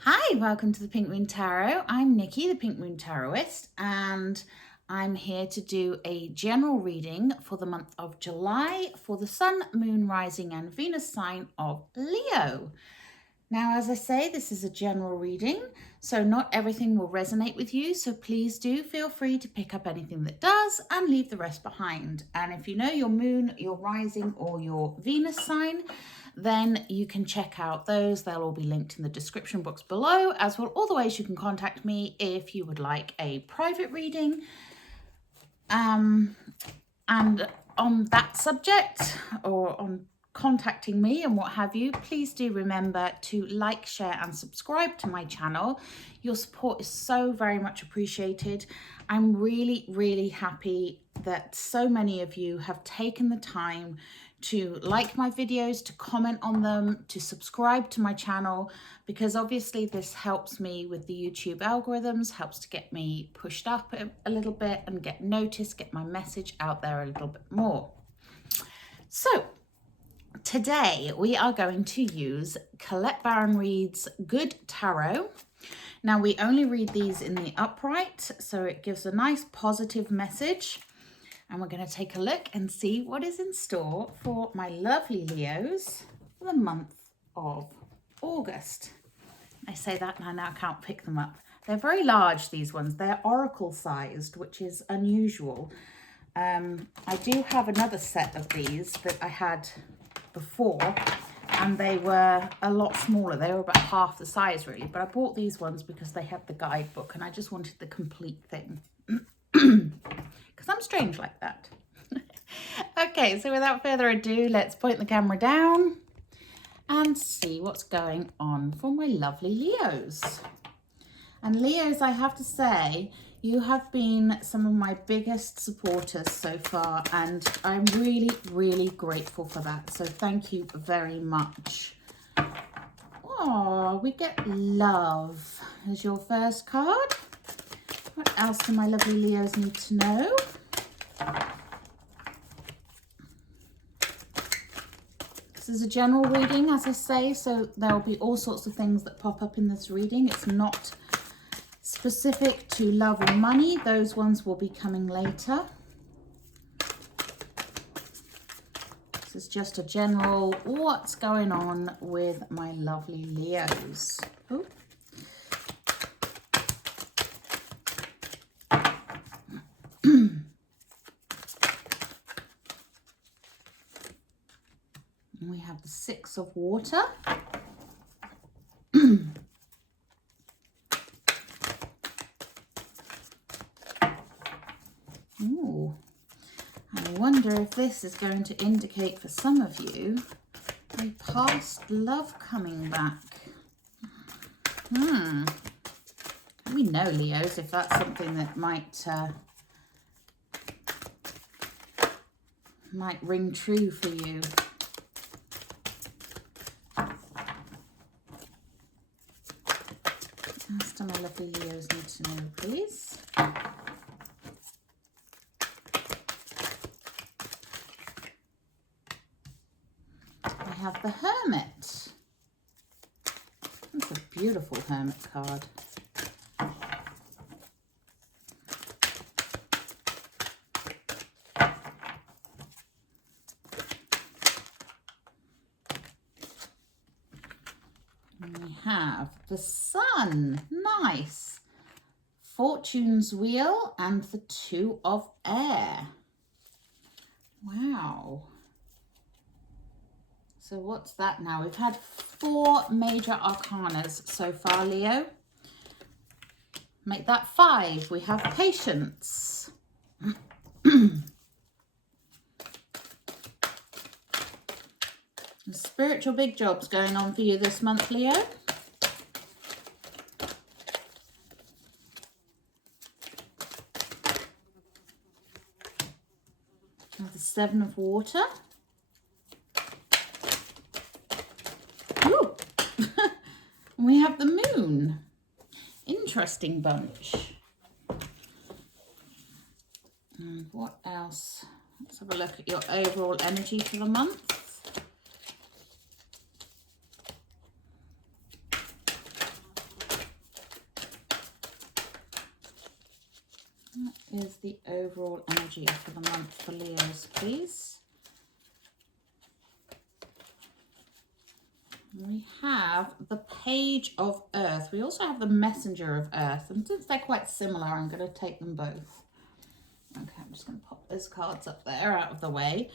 Hi, welcome to the Pink Moon Tarot. I'm Nikki, the Pink Moon Tarotist, and I'm here to do a general reading for the month of July for the Sun, Moon, Rising, and Venus sign of Leo. Now, as I say, this is a general reading, so not everything will resonate with you, so please do feel free to pick up anything that does and leave the rest behind. And if you know your moon, your rising, or your Venus sign, then you can check out those. They'll all be linked in the description box below, as well all the ways you can contact me if you would like a private reading. And on that subject, or on contacting me and what have you, please do remember to like, share and subscribe to my channel. Your support is so very much appreciated. I'm really happy that so many of you have taken the time to like my videos, to comment on them, to subscribe to my channel, because obviously this helps me with the YouTube algorithms, helps to get me pushed up a little bit and get noticed, get my message out there a little bit more. So today we are going to use Colette Baron-Reid's Good Tarot. Now we only read these in the upright, so it gives a nice positive message. And we're going to take a look and see what is in store for my lovely Leos for the month of August. I say that and I now can't pick them up. They're very large, these ones. They're oracle sized, which is unusual. I do have another set of these that I had before, and they were a lot smaller. They were about half the size really, but I bought these ones because they had the guidebook and I just wanted the complete thing. Because I'm strange like that. Okay, so without further ado, let's point the camera down and see what's going on for my lovely Leos. And Leos, I have to say, you have been some of my biggest supporters so far, and I'm really grateful for that. So thank you very much. Oh, we get love as your first card. What else do my lovely Leos need to know? This is a general reading, as I say, so there will be all sorts of things that pop up in this reading. It's not specific to love or money. Those ones will be coming later. This is just a general what's going on with my lovely Leos. Ooh. We have the Six of Water. Ooh. I wonder if this is going to indicate for some of you a past love coming back. Let me know, Leos, if that's something that might ring true for you. What else do my lovely Leos need to know, please? I have the Hermit. That's a beautiful Hermit card. And we have the Sun. Nice. Fortune's Wheel and the Two of Air. Wow. So what's that now? We've had 4 major arcanas so far, Leo. Make that 5. We have Patience. Spiritual big jobs going on for you this month, Leo. We have the Seven of Water. Ooh. We have the Moon. Interesting bunch. And what else? Let's have a look at your overall energy for the month. What is the overall energy for the month for Leos, please? We have the Page of Earth. We also have the Messenger of Earth. And since they're quite similar, I'm going to take them both. Okay, I'm just going to pop those cards up there out of the way.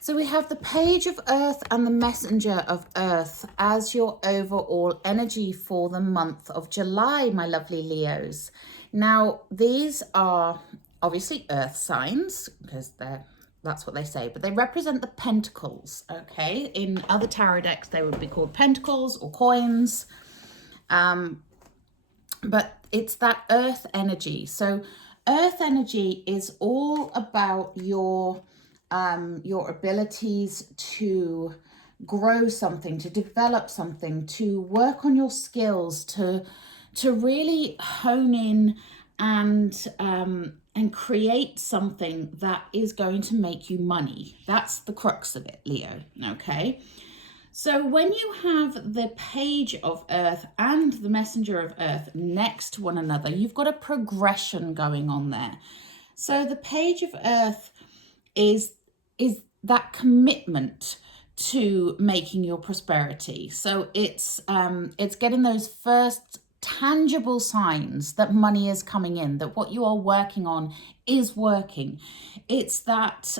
So we have the Page of Earth and the Messenger of Earth as your overall energy for the month of July, my lovely Leos. Now, these are obviously earth signs because that's what they say, but they represent the pentacles, okay? In other tarot decks, they would be called pentacles or coins. But it's that earth energy. So earth energy is all about your abilities to grow something, to develop something, to work on your skills, to really hone in and create something that is going to make you money. That's the crux of it, Leo, okay? So when you have the Page of Earth and the Messenger of Earth next to one another, you've got a progression going on there. So the Page of Earth is that commitment to making your prosperity. So it's getting those first tangible signs that money is coming in, that what you are working on is working. It's that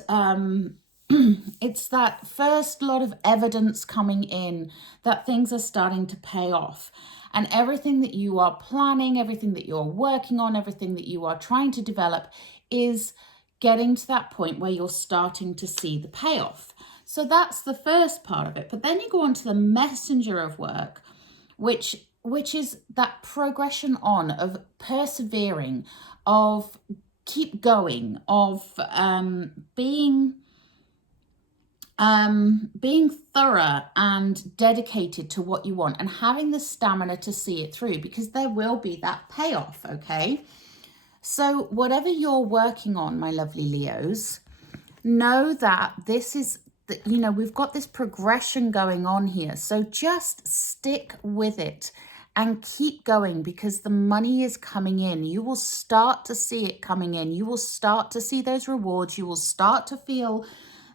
it's that first lot of evidence coming in that things are starting to pay off. And everything that you are planning, everything that you're working on, everything that you are trying to develop is getting to that point where you're starting to see the payoff. So that's the first part of it. But then you go on to the Messenger of Work, which is that progression on of persevering, of keep going, of being thorough and dedicated to what you want and having the stamina to see it through, because there will be that payoff, okay? So whatever you're working on, my lovely Leos, know that this is, you know, we've got this progression going on here. So just stick with it and keep going, because the money is coming in. You will start to see it coming in. You will start to see those rewards. You will start to feel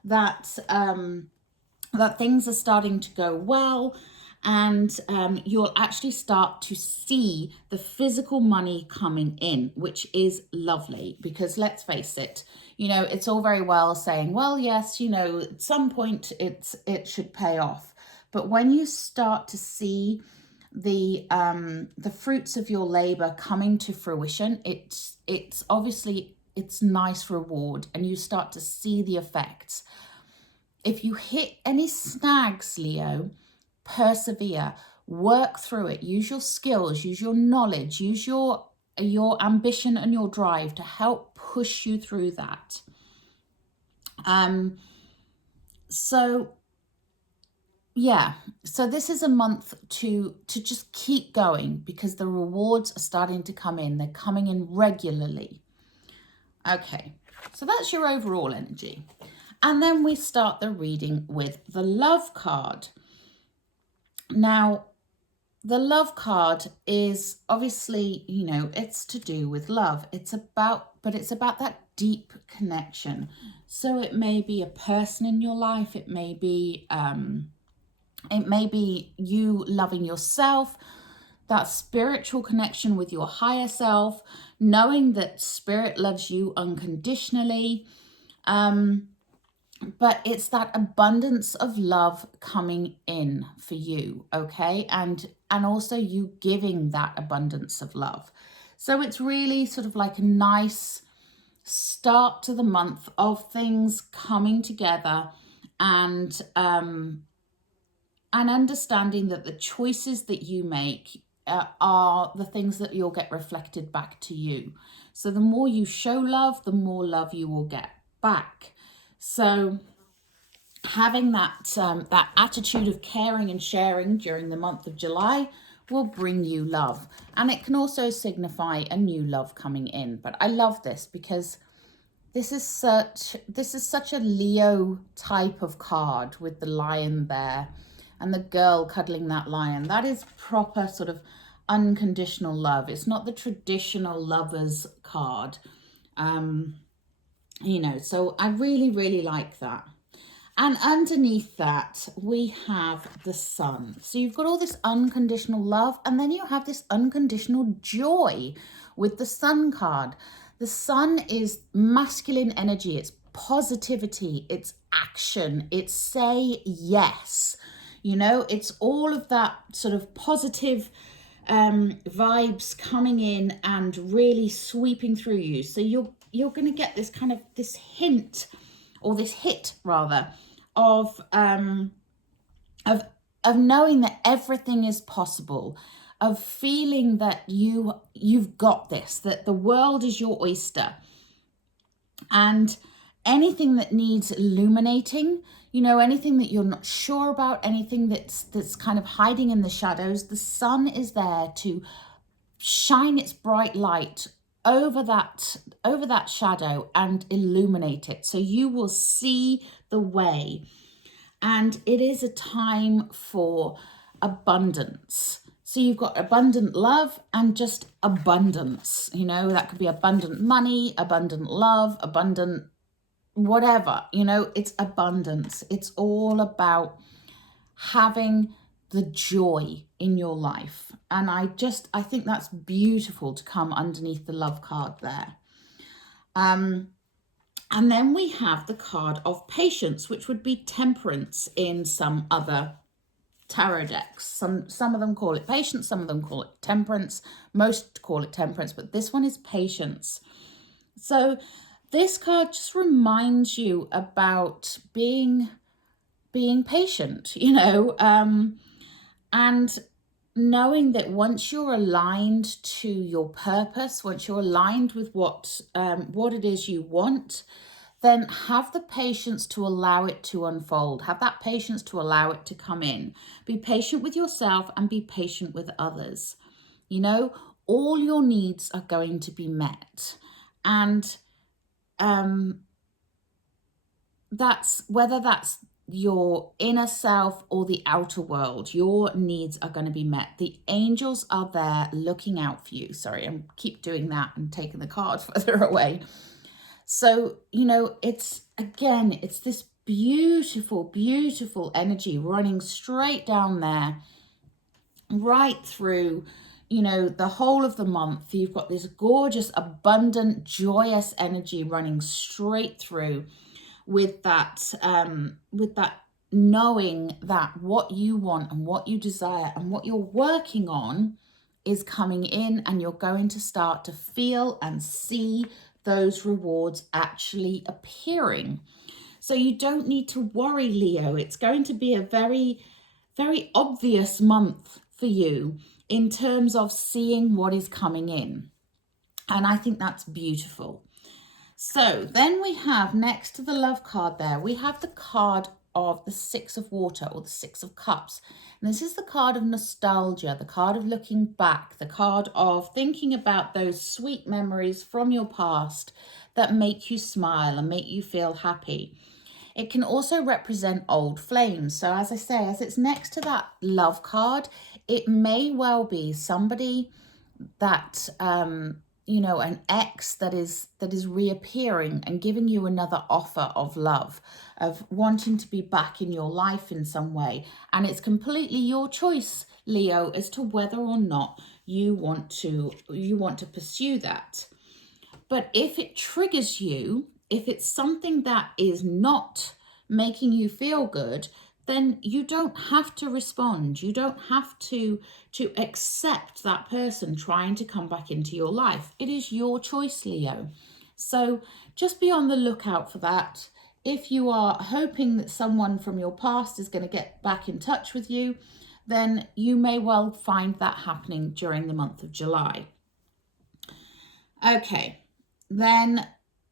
that that things are starting to go well, and you'll actually start to see the physical money coming in, which is lovely. Because let's face it, you know, it's all very well saying, well, yes, you know, at some point it should pay off. But when you start to see the fruits of your labor coming to fruition, it's obviously it's nice reward, and you start to see the effects. If you hit any snags, Leo, persevere, work through it, use your skills, use your knowledge, use your ambition and your drive to help push you through that. So yeah, so this is a month to just keep going, because the rewards are starting to come in. They're coming in regularly. Okay, so that's your overall energy. And then we start the reading with the Love card. Now, the Love card is obviously, you know, it's to do with love. It's about that deep connection. So it may be a person in your life. It may be you loving yourself, that spiritual connection with your higher self, knowing that spirit loves you unconditionally. But it's that abundance of love coming in for you, okay? And also you giving that abundance of love. So it's really sort of like a nice start to the month of things coming together, and understanding that the choices that you make are the things that you'll get reflected back to you. So the more you show love, the more love you will get back. So having that that attitude of caring and sharing during the month of July will bring you love. And it can also signify a new love coming in. But I love this because this is such a Leo type of card, with the lion there and the girl cuddling that lion. That is proper sort of unconditional love. It's not the traditional lovers card. So I really, really like that. And underneath that, we have the sun. So you've got all this unconditional love, and then you have this unconditional joy with the sun card. The sun is masculine energy. It's positivity. It's action. It's say yes. It's all of that sort of positive vibes coming in and really sweeping through you. So you're going to get this kind of this hint, or this hit rather, of knowing that everything is possible, of feeling that you've got this, that the world is your oyster, and anything that needs illuminating, anything that you're not sure about, anything that's kind of hiding in the shadows, the sun is there to shine its bright light over that shadow and illuminate it, so you will see the way. And it is a time for abundance. So you've got abundant love and just abundance. That could be abundant money, abundant love, abundant whatever. It's abundance. It's all about having the joy in your life. And I think that's beautiful to come underneath the love card there. And then we have the card of patience, which would be temperance in some other tarot decks. Some of them call it patience, some of them call it temperance, most call it temperance, but this one is patience. So this card just reminds you about being patient, and knowing that once you're aligned to your purpose, once you're aligned with what it is you want, then have the patience to allow it to unfold. Have that patience to allow it to come in. Be patient with yourself and be patient with others. All your needs are going to be met. And that's whether that's your inner self or the outer world, your needs are going to be met. The angels are there looking out for you. Sorry, I keep doing that and taking the card further away. So, it's this beautiful, beautiful energy running straight down there, right through, the whole of the month. You've got this gorgeous, abundant, joyous energy running straight through, with that knowing that what you want and what you desire and what you're working on is coming in, and you're going to start to feel and see those rewards actually appearing. So you don't need to worry, Leo. It's going to be a very, very obvious month for you in terms of seeing what is coming in. And I think that's beautiful. So then we have, next to the love card there, we have the card of the Six of Water, or the Six of Cups. And this is the card of nostalgia, the card of looking back, the card of thinking about those sweet memories from your past that make you smile and make you feel happy. It can also represent old flames. So as I say, as it's next to that love card, it may well be somebody that an ex that is reappearing and giving you another offer of love, of wanting to be back in your life in some way. And it's completely your choice, Leo, as to whether or not you want to pursue that. But if it triggers you, if it's something that is not making you feel good, then you don't have to respond. You don't have to accept that person trying to come back into your life. It is your choice, Leo. So just be on the lookout for that. If you are hoping that someone from your past is going to get back in touch with you, then you may well find that happening during the month of July. Okay, then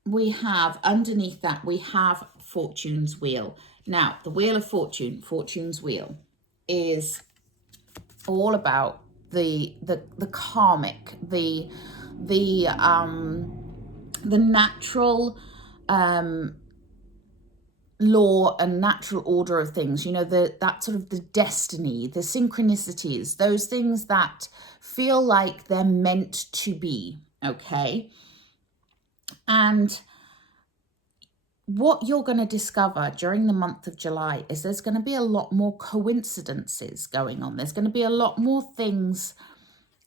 we have, underneath that, we have Fortune's Wheel. Now, the Wheel of Fortune, Fortune's Wheel, is all about the karmic, the natural law and natural order of things. That sort of the destiny, the synchronicities, those things that feel like they're meant to be, okay? And what you're going to discover during the month of July is there's going to be a lot more coincidences going on. There's going to be a lot more things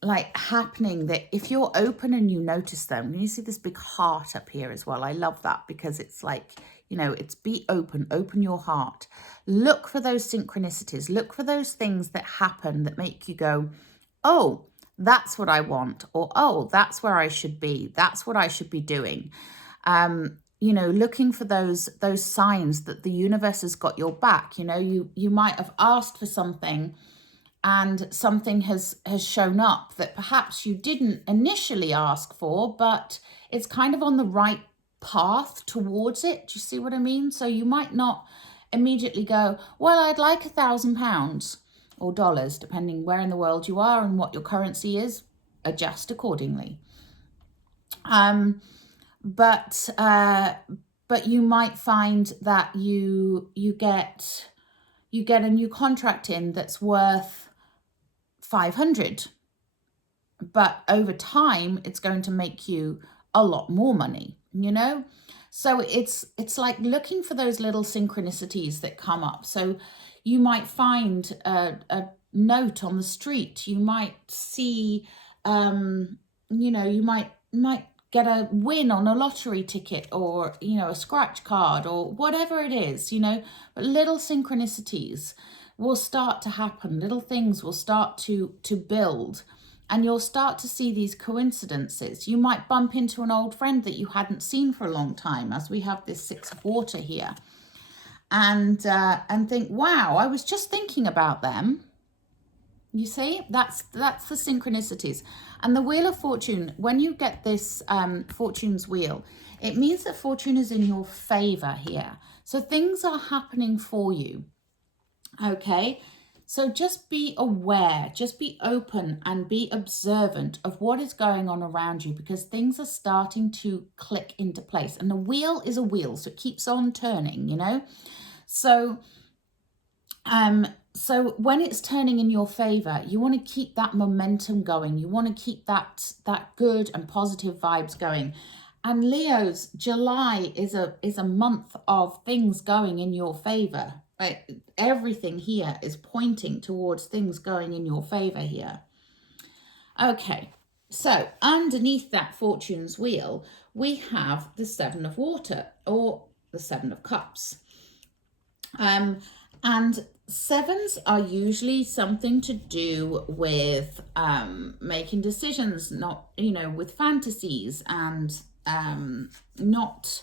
like happening that if you're open and you notice them, you see this big heart up here as well. I love that because it's like, you know, it's be open your heart. Look for those synchronicities. Look for those things that happen that make you go, oh, that's what I want, or oh, that's where I should be. That's what I should be doing. You know, looking for those signs that the universe has got your back. You know, you might have asked for something and something has shown up that perhaps you didn't initially ask for, but it's kind of on the right path towards it. Do you see what I mean? So you might not immediately go, well, I'd like £1,000 or dollars, depending where in the world you are and what your currency is. Adjust accordingly. But you might find that you get a new contract in that's worth 500, but over time it's going to make you a lot more money, you know? So it's like looking for those little synchronicities that come up. So you might find a note on the street. You might see, you know, you might get a win on a lottery ticket, or, you know, a scratch card, or whatever it is, you know. But little synchronicities will start to happen. Little things will start to build, and you'll start to see these coincidences. You might bump into an old friend that you hadn't seen for a long time, as we have this 6 of water here, and think, wow, I was just thinking about them. You see, that's the synchronicities. And the Wheel of Fortune, when you get this Fortune's wheel, it means that fortune is in your favor here. So things are happening for you. Okay, so just be aware, just be open and be observant of what is going on around you, because things are starting to click into place. And the wheel is a wheel, so it keeps on turning, you know. So so when it's turning in your favor, you want to keep that momentum going. You want to keep that good and positive vibes going. And Leo's, July is a month of things going in your favor. Right? Everything here is pointing towards things going in your favor here. Okay, so underneath that Fortune's wheel, we have the 7 of water, or the 7 of cups. And 7s are usually something to do with making decisions, not, you know, with fantasies, and not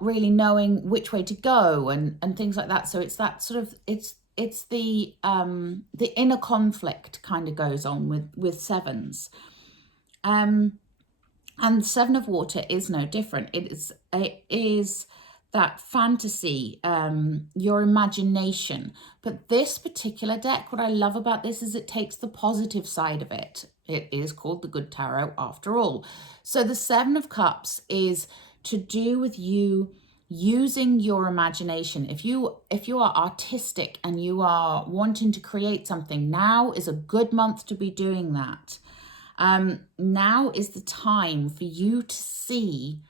really knowing which way to go, and things like that. So it's that sort of, it's the inner conflict kind of goes on with 7s. And 7 of water is no different. It is that fantasy, your imagination. But this particular deck, what I love about this is it takes the positive side of it. It is called the Good Tarot after all. So the 7 of Cups is to do with you using your imagination. If you are artistic and you are wanting to create something, now is a good month to be doing that. Now is the time for you to see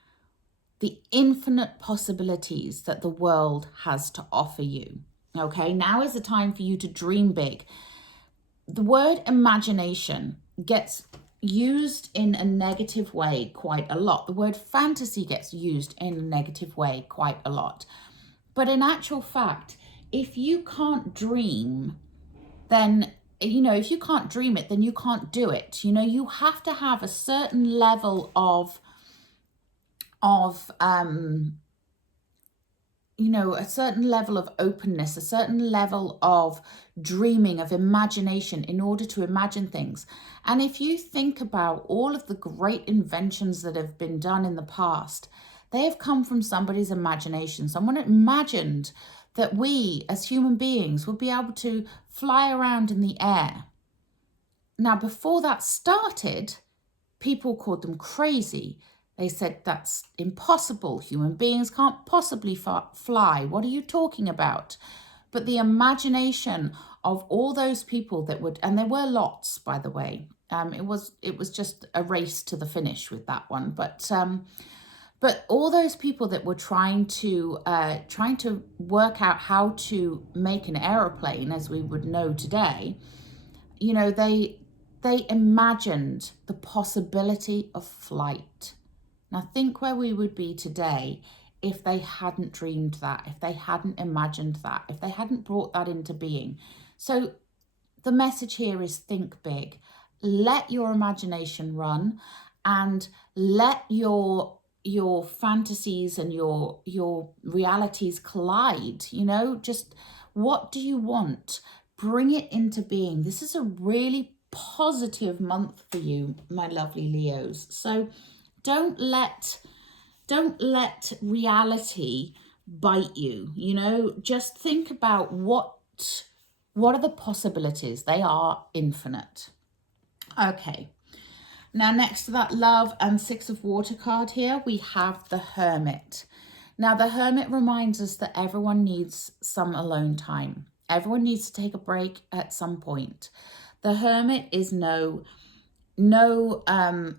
the infinite possibilities that the world has to offer you. Okay, now is the time for you to dream big. The word imagination gets used in a negative way quite a lot. The word fantasy gets used in a negative way quite a lot. But in actual fact, if you can't dream, then, you know, if you can't dream it, then you can't do it. You know, you have to have a certain level of you know, a certain level of openness, a certain level of dreaming, of imagination, in order to imagine things. And if you think about all of the great inventions that have been done in the past, they have come from somebody's imagination. Someone imagined that we as human beings would be able to fly around in the air. Now, before that started, people called them crazy. They said, that's impossible. Human beings can't possibly fly. What are you talking about? But the imagination of all those people that would, and there were lots, by the way. It was just a race to the finish with that one, but all those people that were trying to work out how to make an aeroplane, as we would know today, you know, they imagined the possibility of flight. Now think where we would be today if they hadn't dreamed that, if they hadn't imagined that, if they hadn't brought that into being. So the message here is think big. Let your imagination run, and let your fantasies and your realities collide. You know, just what do you want? Bring it into being. This is a really positive month for you, my lovely Leos. So don't let reality bite you. You know, just think about what are the possibilities. They are infinite. Okay. Now, next to that Love and Six of Water card here, we have the Hermit. Now, the Hermit reminds us that everyone needs some alone time. Everyone needs to take a break at some point. The Hermit is no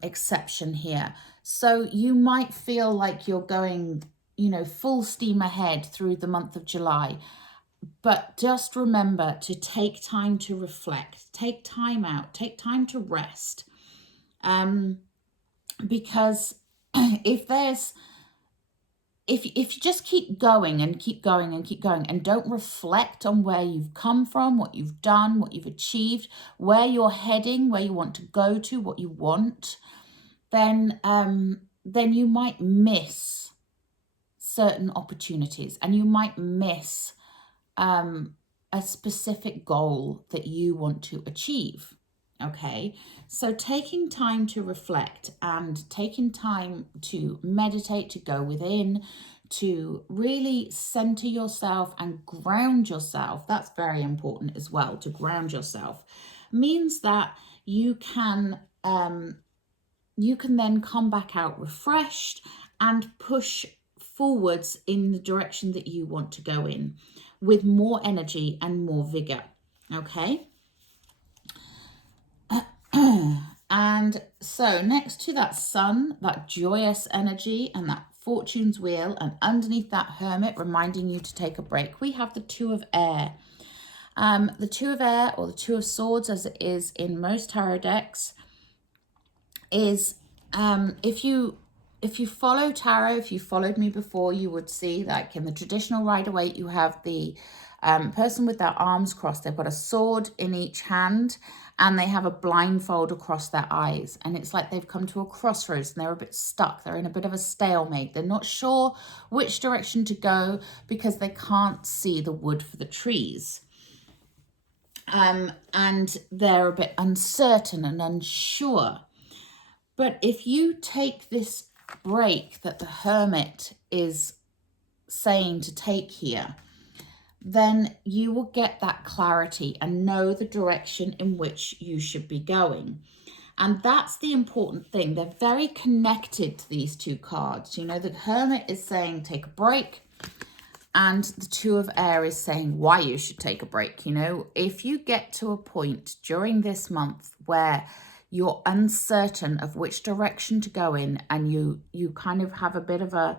exception here. So you might feel like you're going, you know, full steam ahead through the month of July. But just remember to take time to reflect, take time out, take time to rest. Because if you just keep going and keep going and keep going and don't reflect on where you've come from, what you've done, what you've achieved, where you're heading, where you want to go to, what you want, then you might miss certain opportunities, and you might miss a specific goal that you want to achieve. Okay, so taking time to reflect and taking time to meditate, to go within, to really center yourself and ground yourself, that's very important as well, to ground yourself, means that you can then come back out refreshed and push forwards in the direction that you want to go in with more energy and more vigor. Okay. And so next to that Sun, that joyous energy and that Fortune's wheel, and underneath that Hermit reminding you to take a break, we have the Two of Air. The Two of Air, or the Two of Swords as it is in most tarot decks, is if you follow tarot, if you followed me before, you would see, like in the traditional Rider-Waite, you have the person with their arms crossed. They've got a sword in each hand, and they have a blindfold across their eyes. And it's like they've come to a crossroads and they're a bit stuck. They're in a bit of a stalemate. They're not sure which direction to go because they can't see the wood for the trees. And they're a bit uncertain and unsure. But if you take this break that the Hermit is saying to take here, then you will get that clarity and know the direction in which you should be going. And that's the important thing. They're very connected to these two cards. You know, the Hermit is saying take a break, and the Two of Air is saying why you should take a break. You know, if you get to a point during this month where you're uncertain of which direction to go in, and you kind of have a bit of a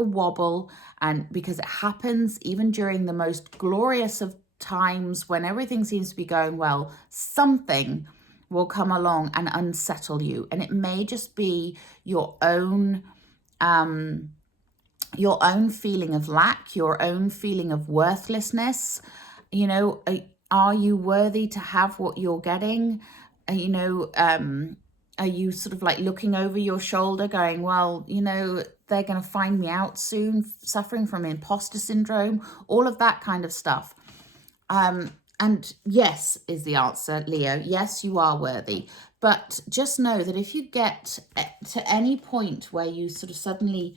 wobble, and because it happens even during the most glorious of times when everything seems to be going well, something will come along and unsettle you. And it may just be your own feeling of lack, your own feeling of worthlessness. You know, are you worthy to have what you're getting? You know, are you sort of like looking over your shoulder going, well, you know, they're going to find me out soon, suffering from imposter syndrome, all of that kind of stuff. And yes is the answer, Leo. Yes, you are worthy. But just know that if you get to any point where you sort of suddenly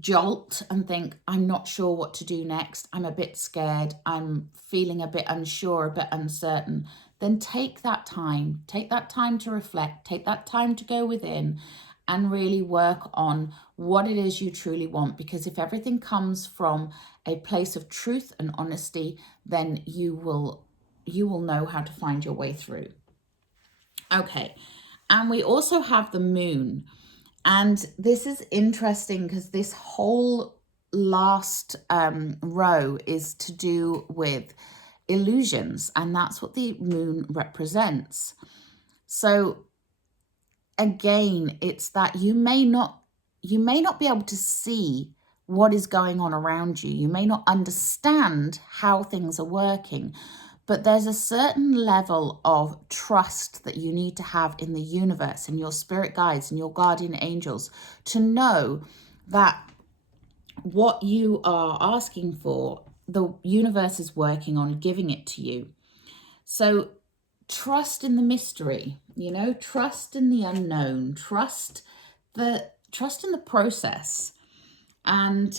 jolt and think, I'm not sure what to do next, I'm a bit scared, I'm feeling a bit unsure, a bit uncertain, then take that time to reflect, take that time to go within and really work on what it is you truly want. Because if everything comes from a place of truth and honesty, then you will you will know how to find your way through. Okay, and we also have the moon. And this is interesting because this whole last row is to do with illusions, and that's what the moon represents. So again, it's that you may not be able to see what is going on around you. You may not understand how things are working, but there's a certain level of trust that you need to have in the universe and your spirit guides and your guardian angels to know that what you are asking for, the universe is working on giving it to you. So trust in the mystery, you know, trust in the unknown, trust in the process, and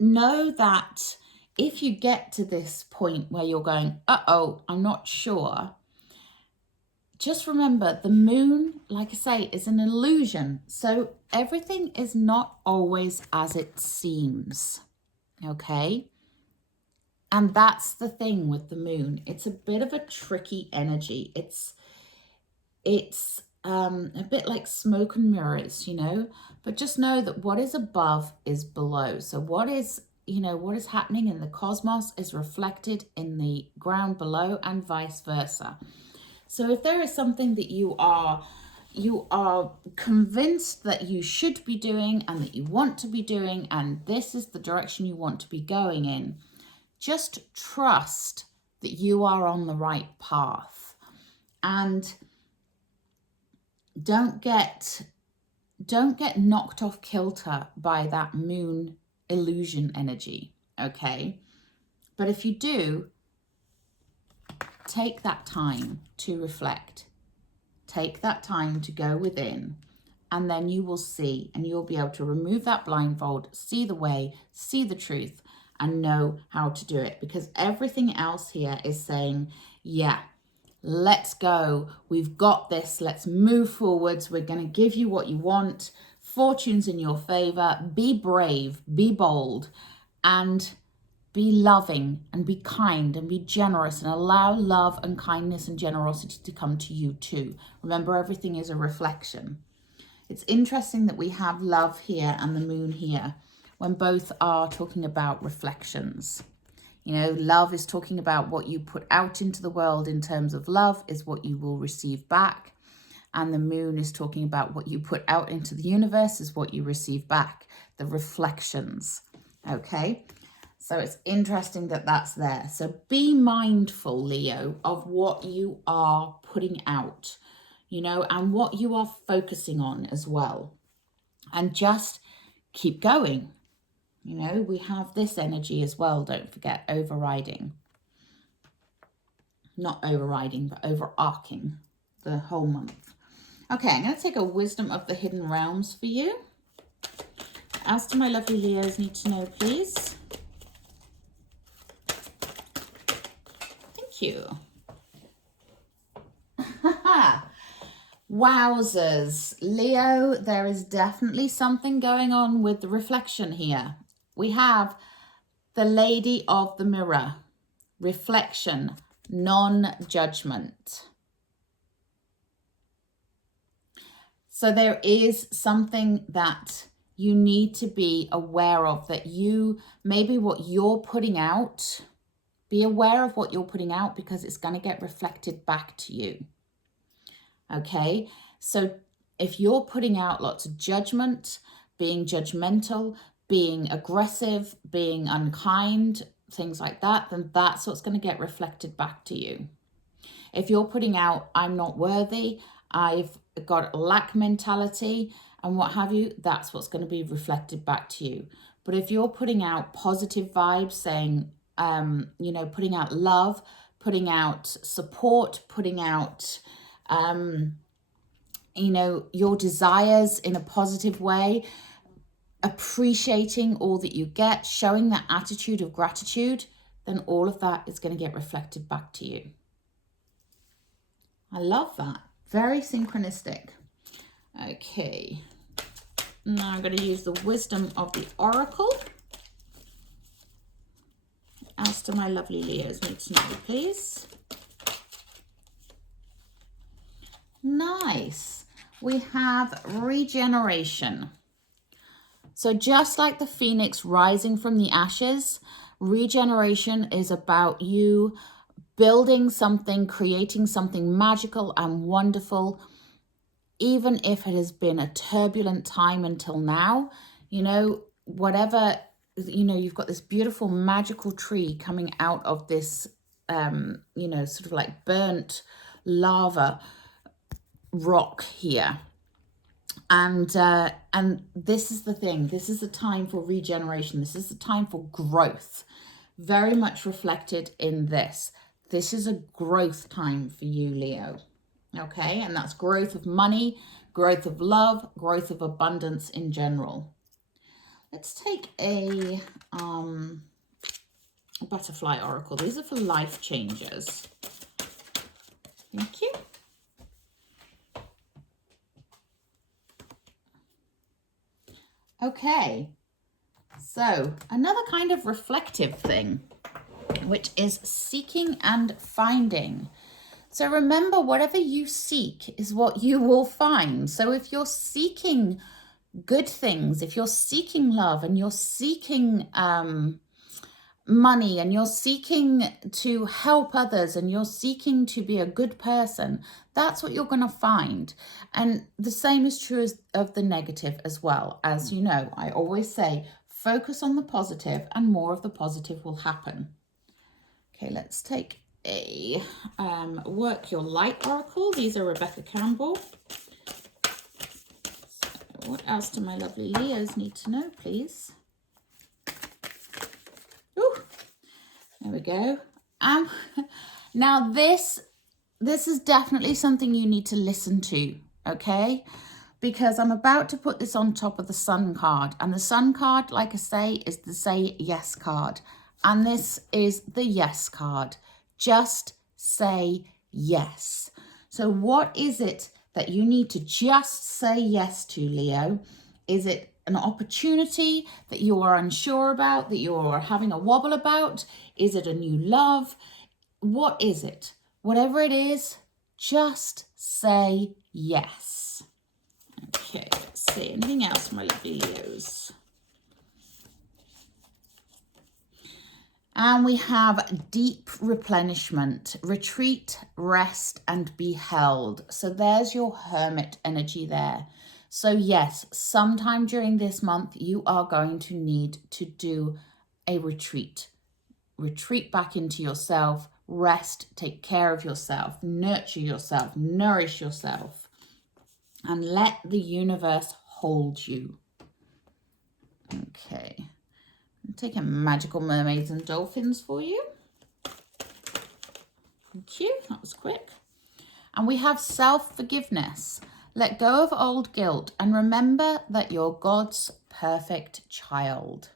know that if you get to this point where you're going, uh-oh, I'm not sure, just remember the moon, like I say, is an illusion. So everything is not always as it seems, okay? And that's the thing with the moon. It's a bit of a tricky energy. It's a bit like smoke and mirrors, you know, but just know that what is above is below. So what is happening in the cosmos is reflected in the ground below and vice versa. So if there is something that you are convinced that you should be doing and that you want to be doing, and this is the direction you want to be going in, just trust that you are on the right path. And don't get knocked off kilter by that moon illusion energy, okay? But if you do, take that time to reflect. Take that time to go within, and then you will see, and you'll be able to remove that blindfold, see the way, see the truth, and know how to do it. Because everything else here is saying, yeah, let's go. We've got this. Let's move forwards. We're going to give you what you want. Fortune's in your favor. Be brave, be bold, and be loving, and be kind, and be generous, and allow love and kindness and generosity to come to you too. Remember, everything is a reflection. It's interesting that we have love here and the moon here when both are talking about reflections. You know, love is talking about what you put out into the world in terms of love is what you will receive back. And the moon is talking about what you put out into the universe is what you receive back, the reflections, okay? So it's interesting that that's there. So be mindful, Leo, of what you are putting out, you know, and what you are focusing on as well. And just keep going. You know, we have this energy as well, don't forget, overriding. Not overriding, but overarching the whole month. Okay, I'm going to take a wisdom of the hidden realms for you. As to my lovely Leos need to know, please. Thank you. Wowzers. Leo, there is definitely something going on with the reflection here. We have the Lady of the Mirror. Reflection, non-judgment. So there is something that you need to be aware of, that you, maybe what you're putting out, be aware of what you're putting out because it's going to get reflected back to you. Okay, so if you're putting out lots of judgment, being judgmental, being aggressive, being unkind, things like that, then that's what's going to get reflected back to you. If you're putting out, I'm not worthy, I've got a lack mentality and what have you, that's what's going to be reflected back to you. But if you're putting out positive vibes, saying, you know, putting out love, putting out support, putting out, you know, your desires in a positive way, appreciating all that you get, showing that attitude of gratitude, then all of that is going to get reflected back to you. I love that. Very synchronistic. Okay. Now I'm going to use the wisdom of the oracle. else do my lovely Leos need to know, please? Nice. We have regeneration. So just like the phoenix rising from the ashes, regeneration is about you building something, creating something magical and wonderful, even if it has been a turbulent time until now. You know, whatever, you know, you've got this beautiful magical tree coming out of this, you know, sort of like burnt lava rock here. And this is the thing. This is the time for regeneration. This is the time for growth. Very much reflected in this. This is a growth time for you, Leo. Okay, and that's growth of money, growth of love, growth of abundance in general. Let's take a butterfly oracle. These are for life changes. Thank you. Okay, so another kind of reflective thing, which is seeking and finding. So remember, whatever you seek is what you will find. So if you're seeking good things, if you're seeking love and you're seeking money and you're seeking to help others and you're seeking to be a good person, that's what you're going to find. And the same is true of the negative as well. As you know, I always say, focus on the positive and more of the positive will happen. Okay, let's take a Work Your Light oracle. These are Rebecca Campbell. So what else do my lovely Leos need to know, please? Ooh, there we go. Now this is definitely something you need to listen to, okay? Because I'm about to put this on top of the Sun card. And the Sun card, like I say, is the Say Yes card. And this is the Yes card. Just say yes. So what is it that you need to just say yes to, Leo? Is it an opportunity that you are unsure about, that you are having a wobble about? Is it a new love? What is it? Whatever it is, just say yes. Okay, let's see. Anything else, my lovely Leos? And we have deep replenishment, retreat, rest, and be held. So there's your hermit energy there. So yes, sometime during this month, you are going to need to do a retreat. Retreat back into yourself, rest, take care of yourself, nurture yourself, nourish yourself, and let the universe hold you. Okay. I'm taking Magical Mermaids and Dolphins for you. Thank you. That was quick. And we have self-forgiveness. Let go of old guilt and remember that you're God's perfect child.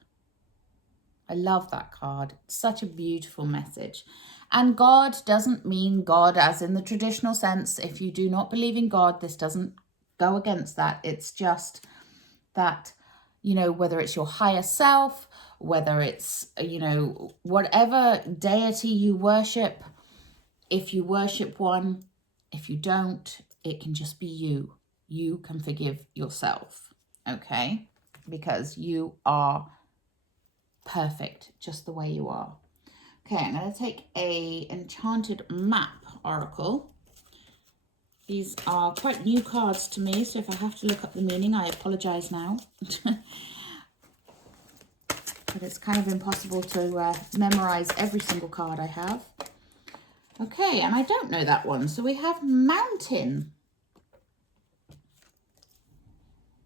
I love that card. It's such a beautiful message. And God doesn't mean God as in the traditional sense. If you do not believe in God, this doesn't go against that. It's just that, you know, whether it's your higher self, whether it's, you know, whatever deity you worship, if you worship one, if you don't, it can just be you. You can forgive yourself, okay? Because you are perfect just the way you are. Okay, I'm going to take a Enchanted Map oracle. These are quite new cards to me, so if I have to look up the meaning, I apologize now. But it's kind of impossible to memorize every single card I have. Okay, and I don't know that one. So we have Mountain.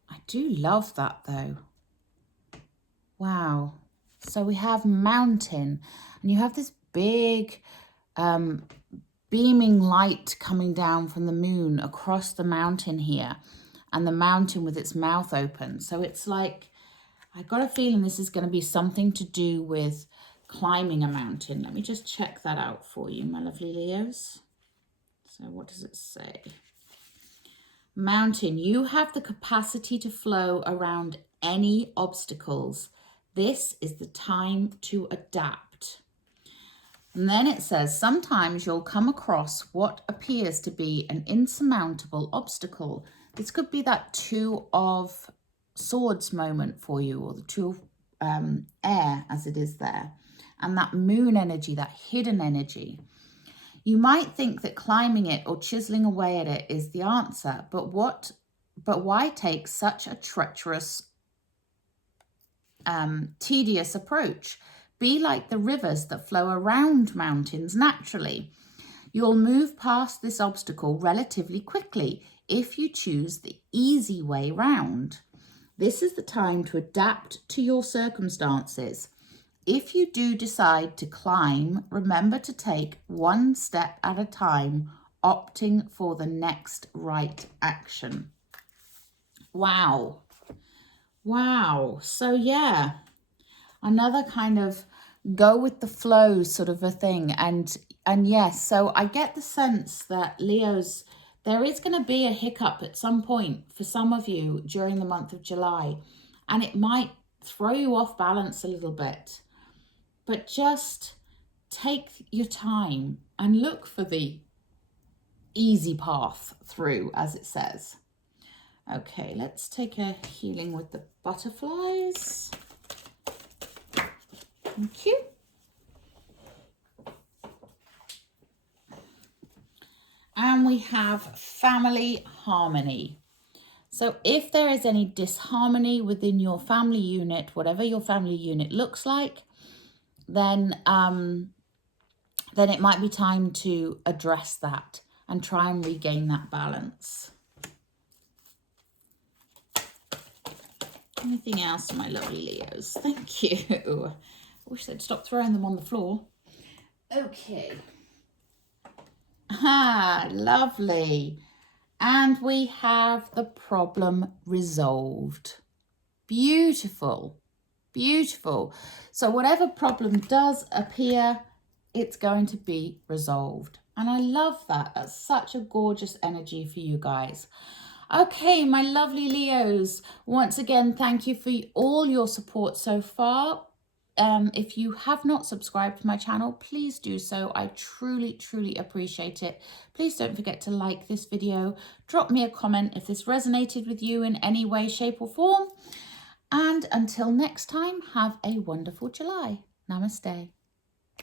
I do love that though. Wow. So we have Mountain, and you have this big beaming light coming down from the moon across the mountain here, and the mountain with its mouth open. So it's like, I got a feeling this is going to be something to do with climbing a mountain. Let me just check that out for you, my lovely Leos. So what does it say? Mountain, you have the capacity to flow around any obstacles. This is the time to adapt. And then it says, sometimes you'll come across what appears to be an insurmountable obstacle. This could be that Two of Swords moment for you, or the Two of Air as it is there. And that moon energy, that hidden energy. You might think that climbing it or chiseling away at it is the answer, but why take such a treacherous, tedious approach? Be like the rivers that flow around mountains naturally. You'll move past this obstacle relatively quickly if you choose the easy way round. This is the time to adapt to your circumstances. If you do decide to climb, remember to take one step at a time, opting for the next right action. Wow. Wow. So yeah, another kind of go with the flow sort of a thing. And yes, so I get the sense that Leos, there is going to be a hiccup at some point for some of you during the month of July, and it might throw you off balance a little bit, but just take your time and look for the easy path through, as it says. Okay, let's take a healing with the butterflies. Thank you. And we have family harmony. So if there is any disharmony within your family unit, whatever your family unit looks like, then it might be time to address that and try and regain that balance. Anything else, my lovely Leos? Thank you. I wish they'd stop throwing them on the floor. Okay. Ah, lovely. And we have the problem resolved. Beautiful. Beautiful. So whatever problem does appear, it's going to be resolved. And I love that. That's such a gorgeous energy for you guys. Okay, my lovely Leos, once again, thank you for all your support so far. If you have not subscribed to my channel, please do so. I truly, truly appreciate it. Please don't forget to like this video. Drop me a comment if this resonated with you in any way, shape or form. And until next time, have a wonderful July. Namaste.